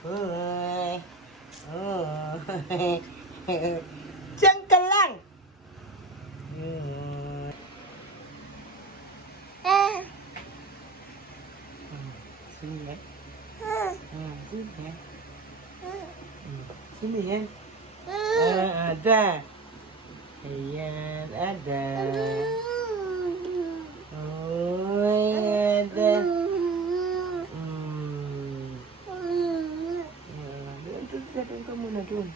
Uy. Uy. Diyan ka lang. Uy. Sino yan? Sino yan? Sino yan? Ada. Ayan, Ada. Uy, Ada. Doon ka muna doon.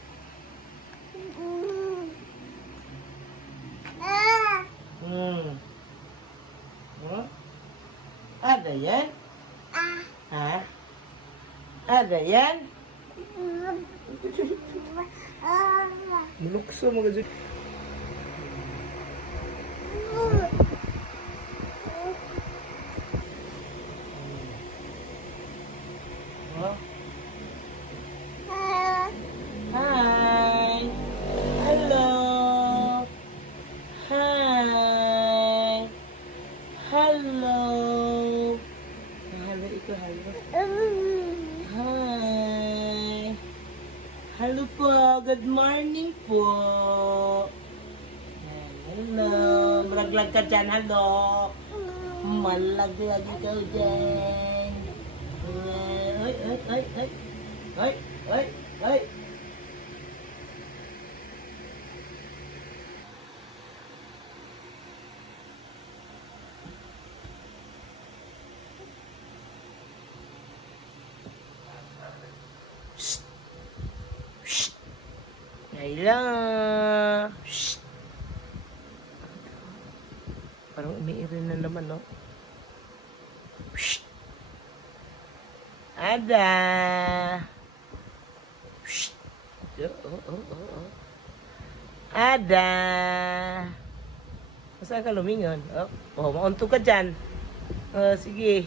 Oh? Ada yan? Ha? Ada yan? Mulukso mo kasi. Oh? Hi! Hello! Hi! Hello! Hello, ito, hello. Hi! Hello po! Good morning po! Hello! Malaglag ka dyan, hello! Malaglag ikaw dyan! Ay, ay, ay, ay! Ay, ay, ay! Shh! Shh! Ayla! Shh! Parang umiiri na naman, no? Shh! Ada! Shh! Oh. Ada! Saan ka lumingon? Maunto ka dyan. Sige.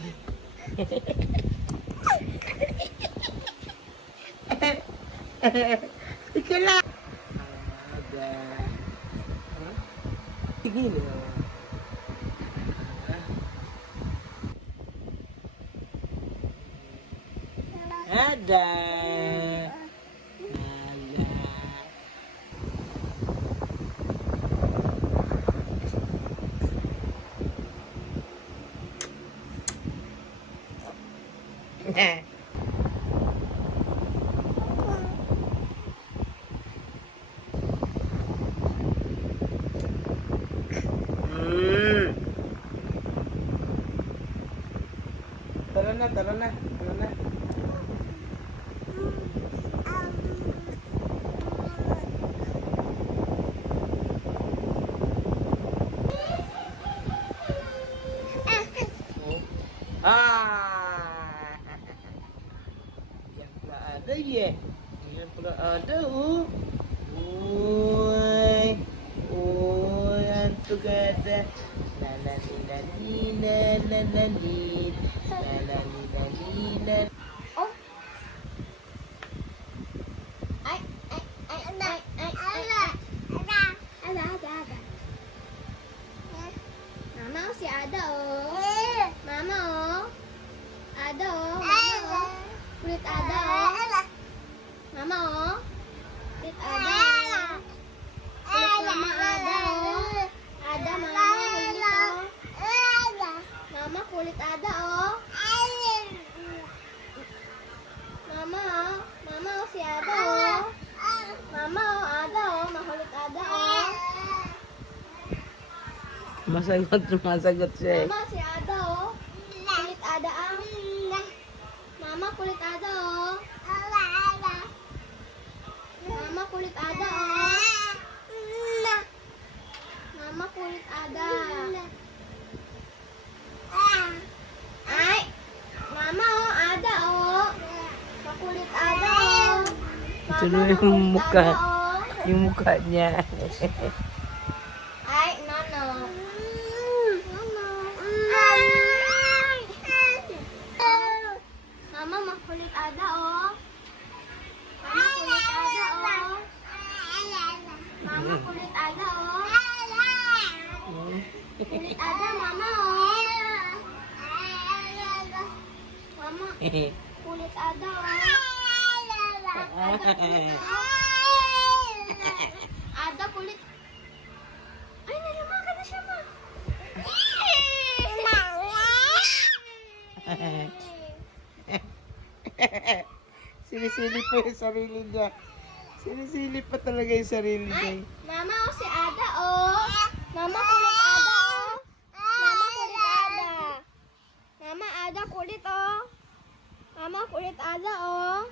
Sige lang. Ada. Sige lang. Ada. Ada. Tara na. Yang pula ada ye. Yang pula ada Oi, antuk ada. La la li la li la la la li. La la li la li la. Oh. Ay. Ada. Mama si Ada oh. Mama oh. Ada oh. Mama oh. Kulit Ada oh. Mama oh. Kulit Ada oh. Kulit Mama Ada oh. Ada Mama kulit oh. Mama kulit Ada oh. Mama oh si Ada oh. Mama oh Ada oh. Makulit Ada oh. Masagot siya eh. Mama si Ada oh. Kulit Ada ah. Mama kulit Ada oh. Mama kulit Ada oh. Mama kulit Ada. Ay. Mama oh Ada oh. Makulit Ada oh. Mama Tuloy yung makulit mukha. Ada oh. Yung mukha niya. Ay, no. Mama, makulit Ada, oh. Mama, kulit Ada, oh. Mama, kulit Ada, oh. Kulit Ada, Mama, oh. Mama, kulit Ada, oh. Ada kulit. Ay, nalamakan na siya, ma. Sinisilip pa yung sarili niya. Sinisilip pa talaga yung sarili niya. Ay, mama, oh, si Ada, oh. Mama, kulit Ada, oh. Mama, kulit Ada. Mama, Ada, kulit, oh. Mama, kulit Ada, oh.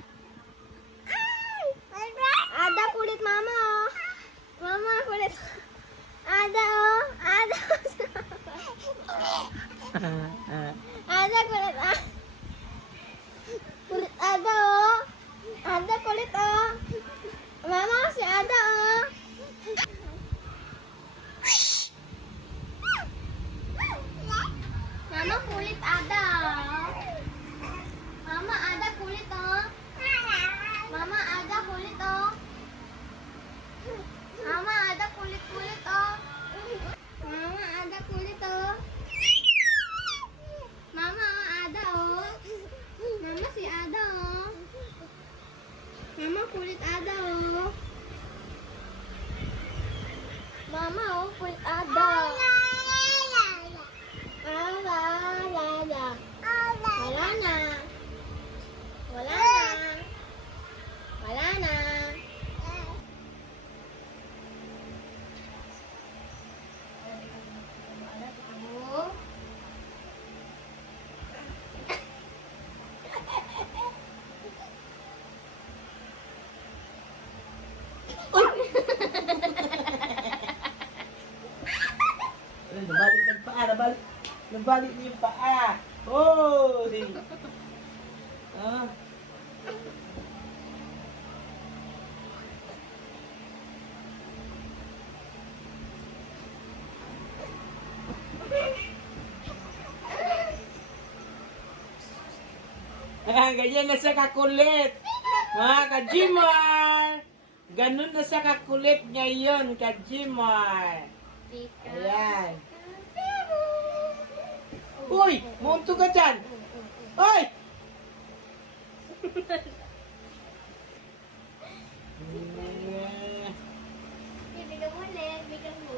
Ada, kulit mama, oh. Mama, kulit. Ada, oh. Ada. Ada, kulit, ah. Kulit Ada, oh. Ada, kulit, oh. Mama, si Ada, oh. Mama, kulit Ada. Mama, Ada, kulit, oh. Mama, Ada, kulit, oh. Mama, Ada, kulit-kulit, oh. Mama, Ada, kulit, oh. Mama, Ada, oh. Mama, si Ada, oh. Mama, kulit Ada, oh. Mama, oh, kulit Ada. Wala na. Wala na. Wala na. Nabalik ng paa, nabalik niyo yung paa. Oh! Ah. Ganyan na siya kakulit. Mga ka-Gmar. Ganun na siya kakulit ngayon, ka-Gmar. Ayan. Uy! Munto ka dyan! Uy! Bigyan mo ulit, bigyan mo.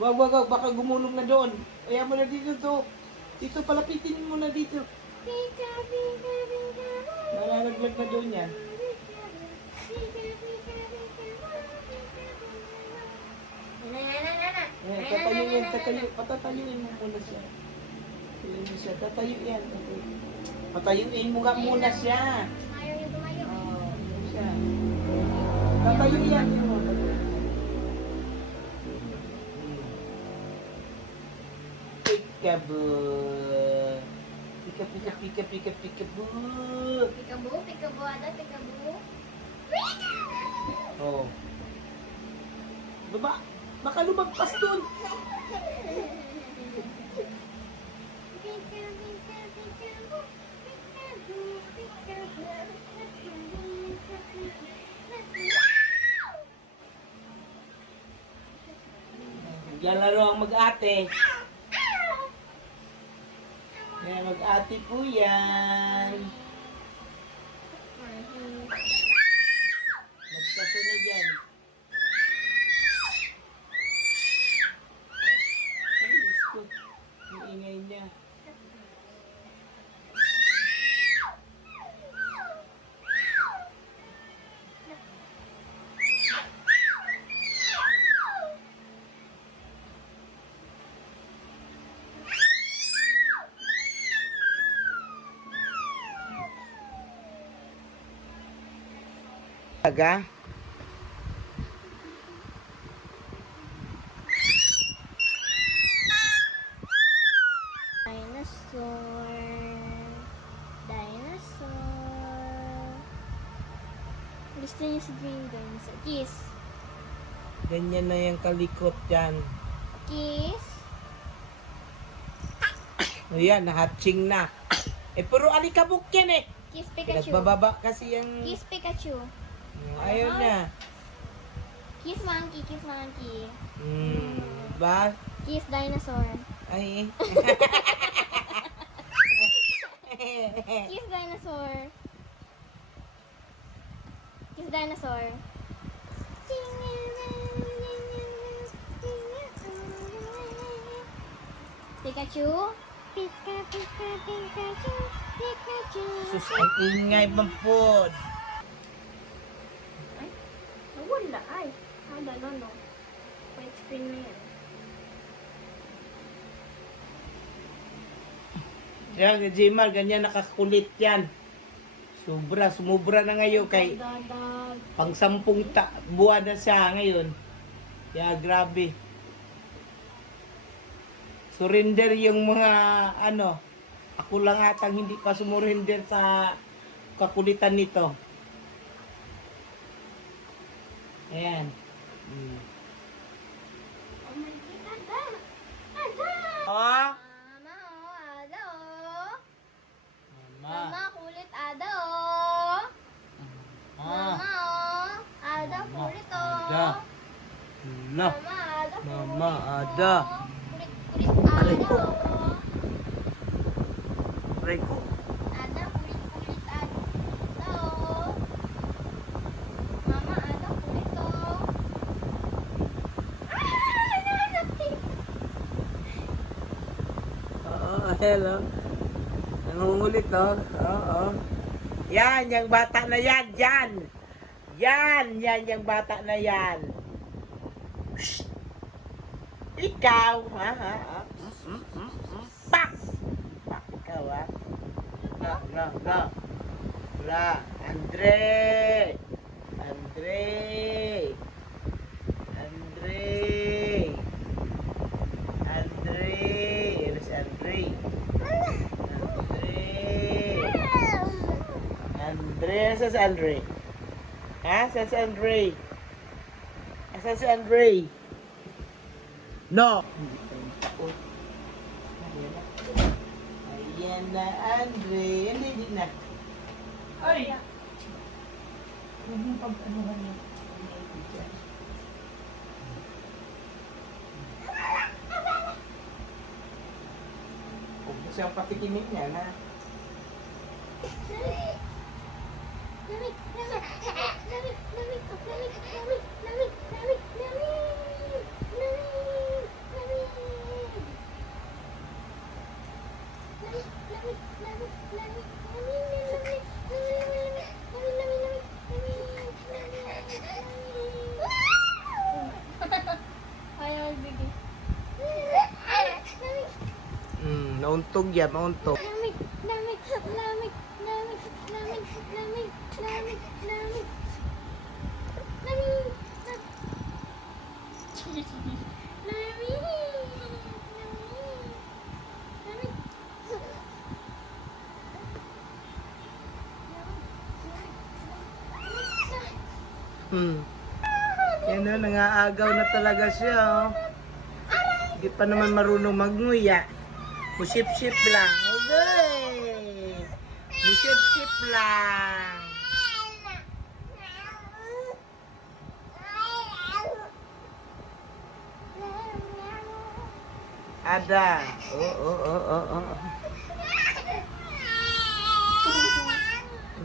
Wag. Baka gumulong na doon. Ayaw mo na dito to. Dito, palapitin mo na dito. Pika. Nalalaglag na doon yan. Patatayuin mo muna siya. Tatayo yan. Patayuin mo nga muna siya. Ayaw niyo tumayo. Siya. Tatayo yan. Peekaboo. Peekaboo. Peekaboo, Ada, peekaboo. Oh. Baba, baka lumagpas doon. Yan laro ang mag-ate. Yan, mag-ate po yan. Magkasunod yan. Ay, Diyos ko. Ang ingay niya. Aga? Dinosaur. Gusto niyo si Green Dinosaur. Kiss. Ganyan na yung kalikot dyan. Kiss. Ayan, nahatching na. Puro alikabok yan eh. Kiss Pikachu. Pinagbababa kasi yung... Kiss Pikachu. Ayaw na. Kiss Monkey, Kiss Monkey. Ba? Kiss Dinosaur. Ay. Kiss Dinosaur. Kiss dinosaur. Pikachu. Pika, pika, Pikachu. Pikachu. Sus, ang ingay mampod. Ay, nawala. Ay, no. White screen na yan. Yan, Jimar, ganyan nakakulit yan. Sumubra na ngayon kay Dadag. pang 10 buwan na siya ngayon. Kaya grabe. Surrender yung mga ako lang atang hindi pa sumurrender sa kakulitan nito. Ayan. Oh my God, Ada! Oh, Mama, Ada, mama. Mama, kulit Ada, oh. Mama, Ada, kulit, oh. Ada. Hala. Mama, Ada, kulit, Mama, oh. Ada. Kulit, Ada, oh. Rico. Ada, kulit, Ada, oh. Mama, Ada, kulit, oh. Nanapit. Oo, hello. Nangungulit, oh. Oo. Yan, yung bata na yan. Yan. Yan, yung bata na yan. Shh. Ikaw, ha? Pak! Pak, ikaw, ha? No. La, Andre! Ano si Andre? Asan si Andre? Ha? Asan si Andre? Asan si Andre? No! Ayan na, Andre. Hindi na. Ay! Huwag mong pag-anuhan niya. Huwag mo siyang patikimin niya, ha? Ayaw magbigay. Nauntog yan, nauntog. Lamig. Yan na, nangaagaw na talaga siya, oh. Hindi pa naman marunong magnguya. Musip-sip lang. Okay. Musip-sip lang. Ada. Oo.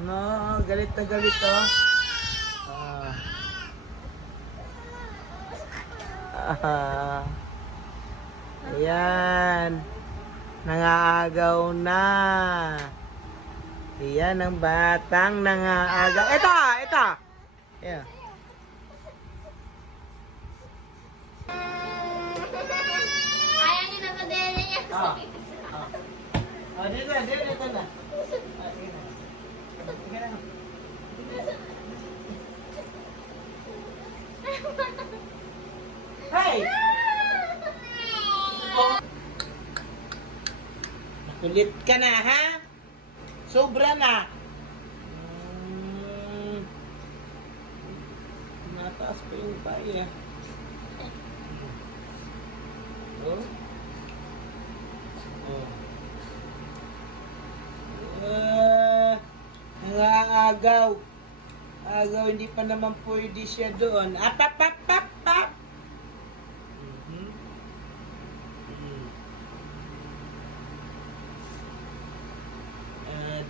No, galit na galit, oh. Ayan. Nangaagaw na. Ayan ang batang nangaagaw. Ito. Ayan. Ayaw niyo na sa dele niya. Dito na. Sige na. Sige na. Hey! Nakulit ka na, ha? Sobra na. Nataas pa yung paya. Oh. Nangaagaw. Agaw, hindi pa naman pwede siya doon. Apap.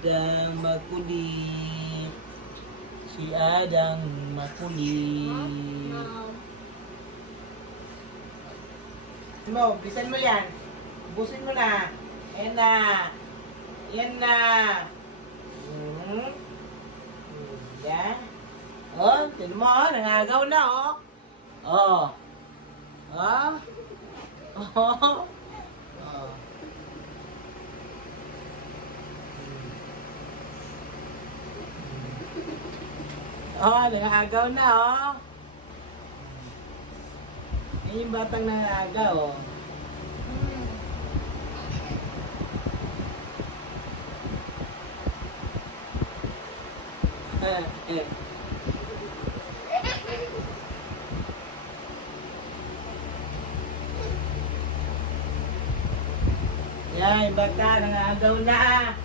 Ada makulit. Si Adang makulit. Mo, bisan mo yan. Busin mo na. Yan na. Yan na. Yan. Oh, tinan mo, oh, nangagaw na, oh. Oh. Oh. Oh. Oh. Oh, nangagaw na, oh. Yan yung batang nangagaw, oh. Yan, bata, nangagaw na.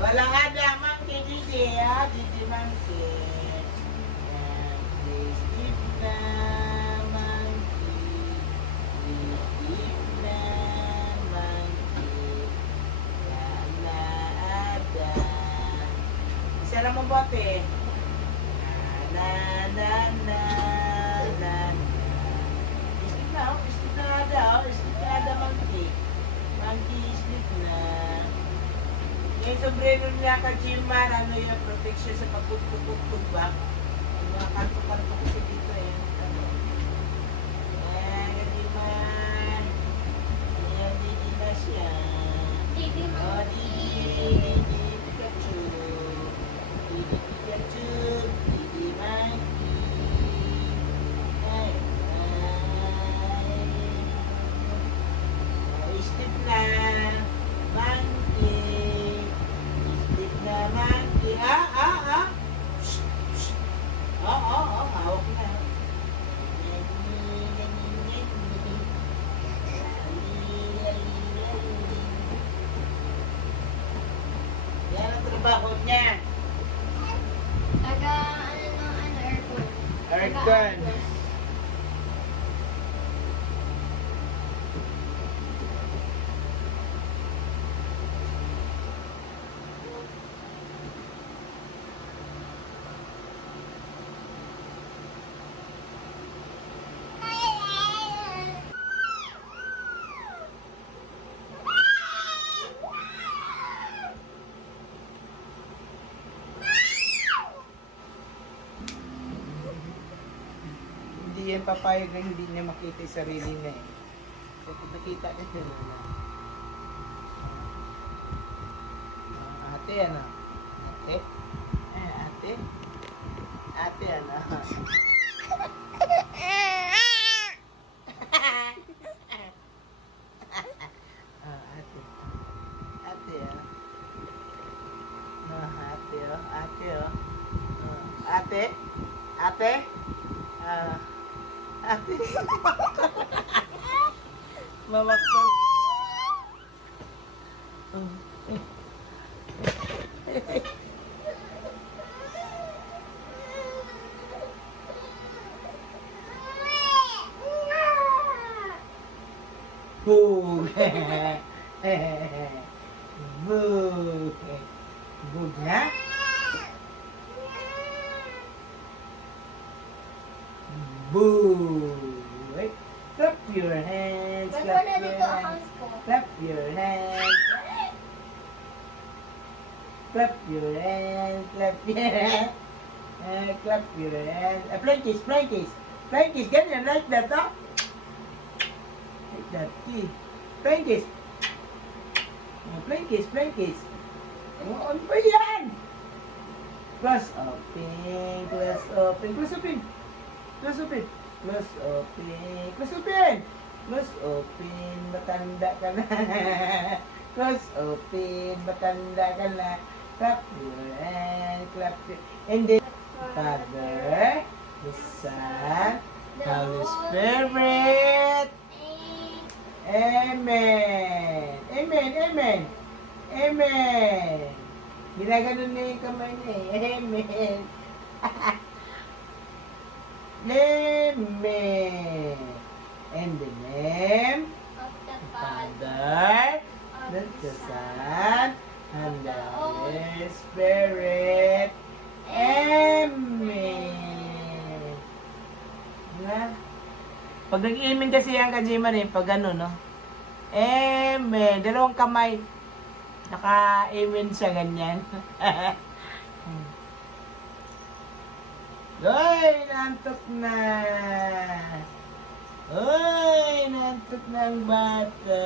Walang ada, monkey, Gigi, ha? Gigi monkey. Yan, please keep na, monkey. Please keep na, monkey. Wala ada. Isa lang mo bote. Na, na, na, na, na. Sleep na, oh. Sleep na ada, oh. Sleep na ada, monkey. Monkey, sleep na. Yung sombrero niya ka Jimar, ano yung protection sa pagpupupupug ba? Yung mga kanto-kanto kasi dito eh. Ayan, ka Jimar. Ayan, Didi na siya. Didi mo. Oh, Didi, Didi Pikachu. Didi Pikachu, Didi Monkey. Ay, ay. Oh, sleep na. Monkey. Naman, hawak na. Yan ang trabaho niya. Taga, aircon. Aircon. Hindi yan papayag na hindi niya makita yung sarili niya eh. So, kung nakita niya siya na. Ate, ano? Ate? Ate? Ate, ano? Ate. Ate, ah. Ate, oh. Ate, oh. Ate? Ate? Ate. Mamakal. Boo. Boo. Boo na? Boo! Wait. Clap your hands. Ba't Clap wala your dito ang hands. house ko? Clap your hands. Clap your hands. Clap your hands. Clap your hands. Plankies, plankies. Plankies, ganyan. Like that, huh? Like that. See? Plankies. Plankies, plankies. Ano ba yan? Close open. Close open. Close open. Close open. Close open. Close open. Close open. Matanda ka na. Close, open, matanda ka na. Clap your hands, clap your... And then, Father, the Son, Holy Spirit. Amen. Amen, amen. Amen. Ginaganon niya yung kamay niya eh. Amen. Amen. In the name Of the of Father, Father, the Son, and the Holy Spirit. Amen. Na? Pag nag-amen kasi yan Kajiman eh, pag ano, no? Amen. Dalawang kamay. Naka-amen siya ganyan. Uy, naantok na. Uy, naantok na ang bata.